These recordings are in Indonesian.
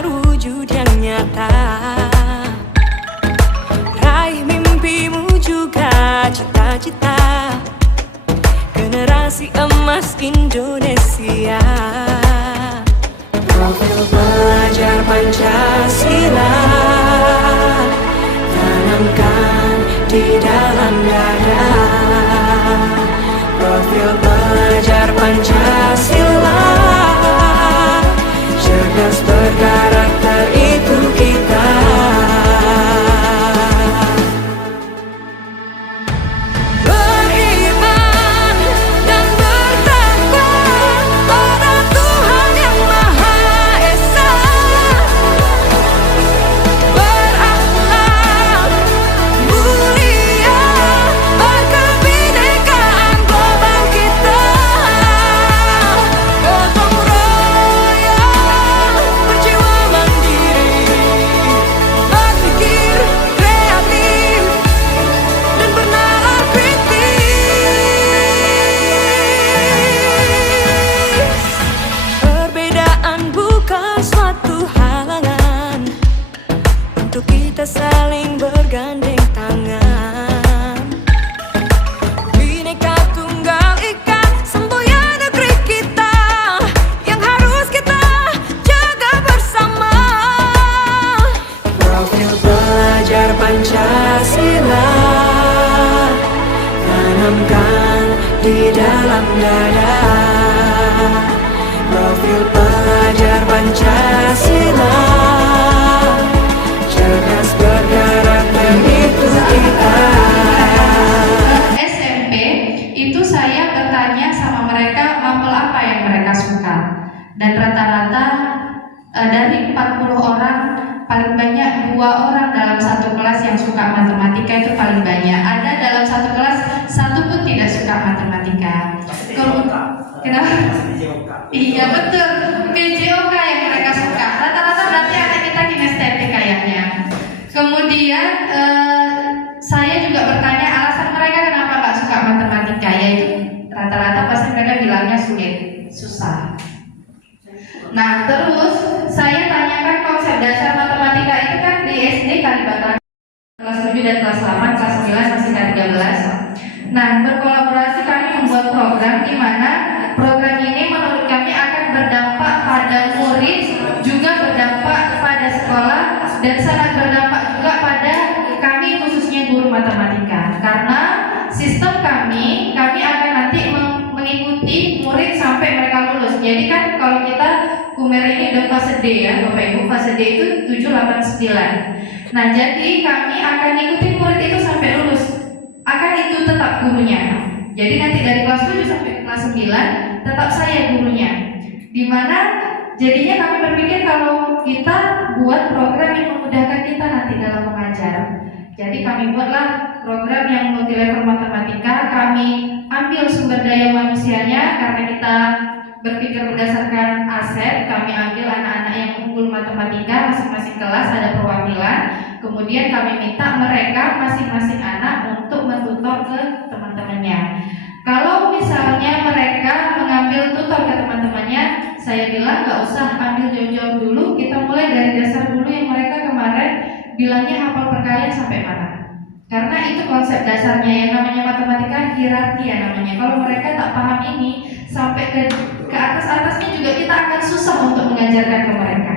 wujud yang nyata. Raih mimpimu juga cita-cita, generasi emas Indonesia. Profil pelajar Pancasila tanamkan di dalam dada. Profil pelajar Pancasila, cerdas berkarakter itu kita. Beriman dan bertakwa pada Tuhan yang Maha Esa, berakhlak mulia, berkebinekaan global kita. Gotong royong, berjiwa mandiri, berpikir kreatif dan bernalar kritis. Perbedaan bukan suatu halangan untuk kita saling bergandeng tangan. Bhinneka Tunggal Ika, semboyan negeri kita yang harus kita jaga bersama. Profil pelajar Pancasila tanamkan di dalam dada. Profil pelajar Pancasila, cerdas berkarakter itu kita. SMP itu saya bertanya sama mereka mapel apa yang mereka suka, dan rata-rata dari 40 orang paling banyak 2 orang dalam satu kelas yang suka matematika, itu paling banyak. Ada dalam satu kelas 1 pun tidak suka matematika. Kenapa? Iya betul, PJOK yang mereka suka. Rata-rata berarti anak kita kinestetik kayaknya. Kemudian saya juga bertanya alasan mereka kenapa nggak suka matematika, yaitu rata-rata pasti mereka bilangnya sulit, susah. Nah terus saya tanyakan konsep dasar matematika itu kan di SD Kalibata kelas 7 dan kelas 8, kelas 9 masih K13. Nah berkolaborasi kami membuat program di mana program ini menurut kami akan berdampak pada murid, juga berdampak pada sekolah, dan sangat berdampak juga pada kami khususnya guru matematika. Karena sistem kami akan nanti mengikuti murid sampai mereka lulus. Jadi kan kalau kita Kumer ini udah fase D ya Bapak Ibu, fase D itu 7, 8, 9. Nah jadi kami akan ikuti murid itu sampai lulus, akan itu tetap gurunya. Jadi nanti dari kelas 7 sampai kelas 9 tetap saya gurunya. Dimana jadinya kami berpikir kalau kita buat program yang memudahkan kita nanti dalam mengajar. Jadi kami buatlah program yang multi level matematika. Kami ambil sumber daya manusianya karena kita berpikir berdasarkan aset. Kami ambil anak-anak yang unggul matematika, masing-masing kelas ada perwakilan. Kemudian kami minta mereka masing-masing anak untuk mentutor ke teman-temannya. Kalau misalnya mereka mengambil tutor ke teman-temannya, saya bilang nggak usah ambil jauh-jauh dulu, kita mulai dari dasar dulu yang mereka kemarin bilangnya hafal perkalian sampai mana. Karena itu konsep dasarnya, yang namanya matematika hierarki ya namanya. Kalau mereka tak paham ini, sampai ke atas-atasnya juga kita akan susah untuk mengajarkan ke mereka.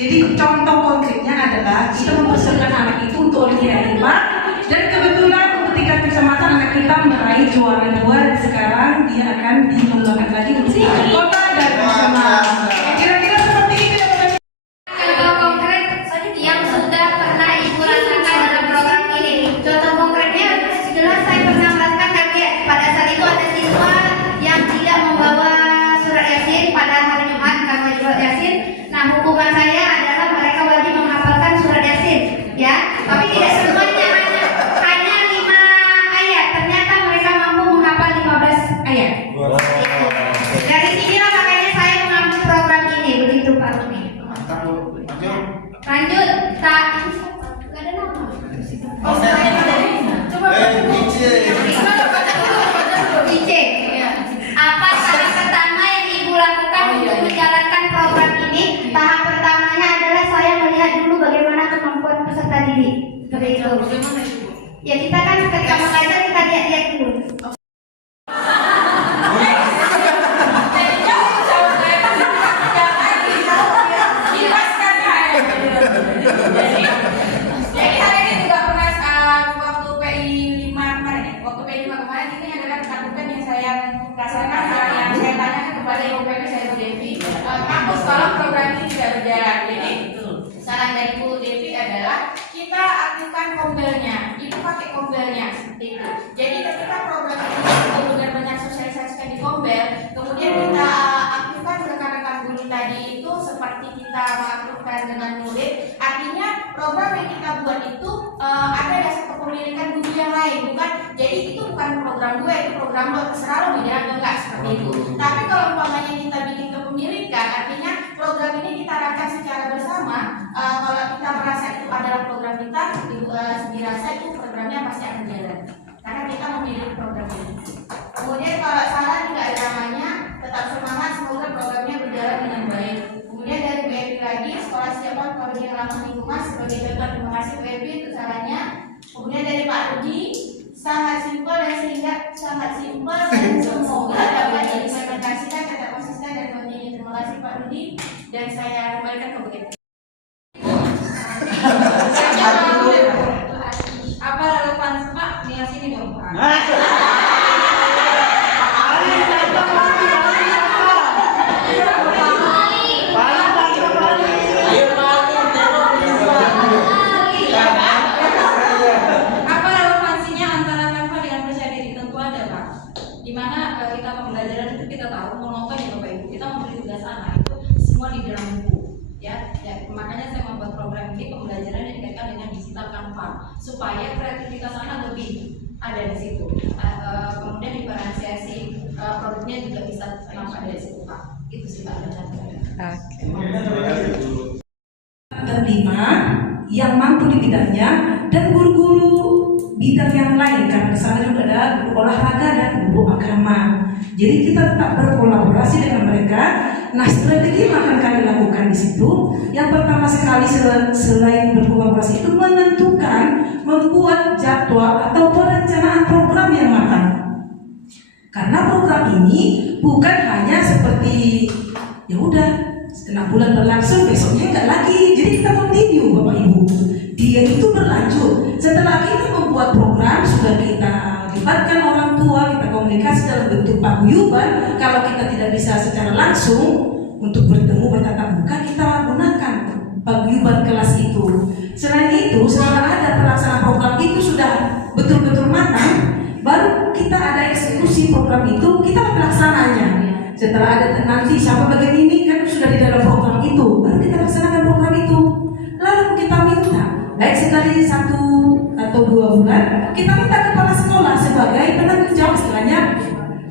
Jadi contoh konkretnya adalah kita mempersiapkan anak itu untuk Olimpiade 5, dan kebetulan untuk tingkat kecamatan anak kita meraih juara 2, sekarang dia akan dilombakan lagi untuk tingkat kota dan nasional. Kira-kira seperti itu ya Bapak. Contoh konkret yang sudah pernah Ibu rasakan dalam program ini. Contoh konkretnya jelas saya pernah merasakan kaget pada saat itu ada siswa yang tidak membawa surat Yasin pada hari Jumat karena surat Yasin. Nah hukuman saya adalah seperti itu. Ya kita kan ketika mengajar kita lihat-lihat dulu. Jadi hari ini juga pernah waktu PI 5 kemarin ya. Waktu PI 5 kemarin ini adalah ketakutan yang saya rasakan yang saya tanyakan kepada Ibu PI saya Bu Devi. Kampus kalau program ini tidak berjalan. Jadi saran dari Bu Devi adalah kita aktifkan kombelnya. Itu pakai kombelnya seperti itu. Jadi ketika program ini benar-benar sosialisasikan di kombel, kemudian kita aktifkan rekan-rekan guru tadi itu seperti kita mengaktifkan dengan murid. Artinya program yang kita buat itu ada dasar kepemilikan guru yang lain, bukan? Jadi itu bukan program gue, itu program lo, terserah lo mau jalan enggak seperti itu. Tapi kalau umpamanya kita bikin kepemilikan, artinya program ini kita rancang secara bersama. Kalau kita merasa itu adalah program kita, dirasa itu programnya pasti akan jalan. Karena kita memiliki program ini. Kemudian kalau salah juga ada namanya, tetap semangat, semoga programnya berjalan dengan baik. Kemudian dari Bu Evi lagi, sekolah siapa koordinator ramah lingkungan sebagai contoh, terima kasih Bu Evi untuk sarannya. Kemudian dari Pak Rudi, sangat simpel dan sehingga sangat simpel dan semoga dapat diimplementasikan secara konsisten dan kontinu. Terima kasih Pak Rudi dan saya kembalikan ke Bu Evi. Apa relevansi Pak? Lihat sini dong Pak. Apa relevansinya antara tanpa dengan percaya diri? Tentu ada Pak. Dimana kita pembelajaran itu kita tahu monoton ya Bapak Ibu. Kita memberi tugas anak itu semua di dalam buku. Ya, makanya saya membuat program ini pembelajaran yang dikaitkan dengan digital Canva supaya kreativitas anak lebih ada di situ. Kemudian diferensiasi produknya juga bisa nampak dari situ Pak. Itu sih Pak. Terlima yang mampu di bidangnya dan guru-guru bidang yang lain, karena di sana juga ada guru olahraga dan guru agama. Jadi kita tetap berkolaborasi dengan mereka. Nah, strategi yang akan kami lakukan di situ, yang pertama sekali selain berkolaborasi itu menentukan, membuat jadwal atau perencanaan program yang matang. Karena program ini bukan hanya seperti ya udah 6 bulan berlangsung besoknya enggak lagi. Jadi kita continue Bapak Ibu. Dia itu berlanjut. Setelah kita membuat program, sudah kita libatkan orang tua, kita komunikasi dalam bentuk paguyuban. Kalau kita tidak bisa secara langsung untuk bertemu bertatap muka, kita gunakan paguyuban kelas itu. Selain itu, setelah ada pelaksanaan program itu sudah betul-betul matang, baru kita ada eksekusi program itu, kita pelaksananya. Setelah ada nanti siapa bagian ini kan sudah di dalam program itu, baru kita laksanakan program itu. Lalu kita minta, baik sekali 1 atau 2 bulan, kita minta kepala sekolah sebagai penanggung jawab istilahnya.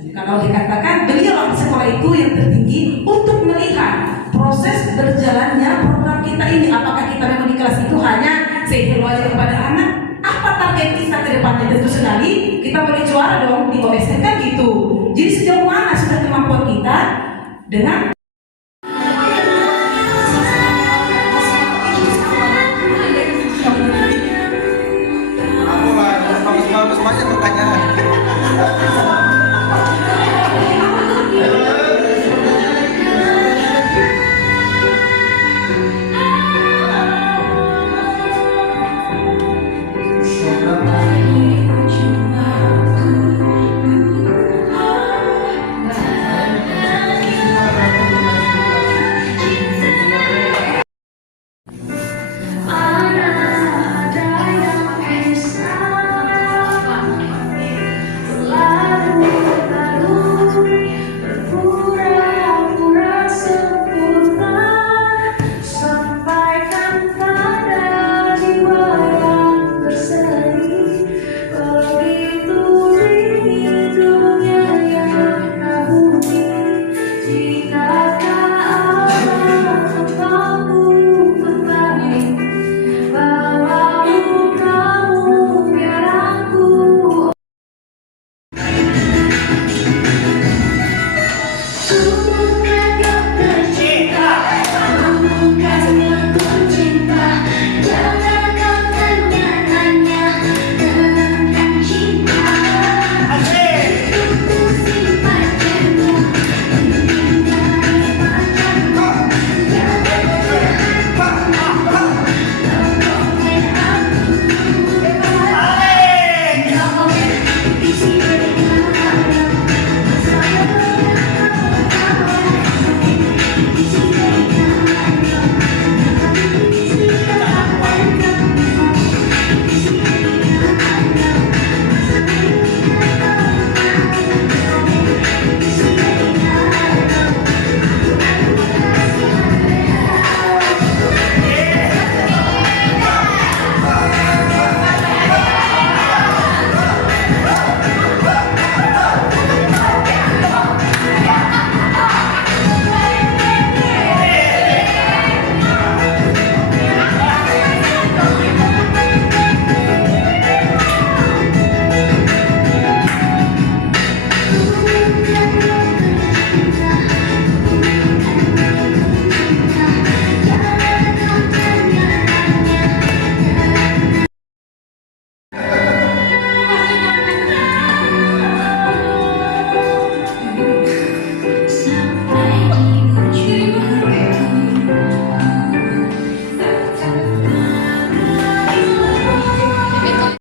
Kalau dikatakan beliau sekolah itu yang tertinggi untuk melihat proses berjalannya program kita ini. Apakah kita memang di kelas itu hanya sehingga wajib kepada anak? Apa target kita ke depannya? Tentu sekali kita boleh juara dong di OSN kan gitu. Jadi sejauh mana sudah kemampuan kita dengan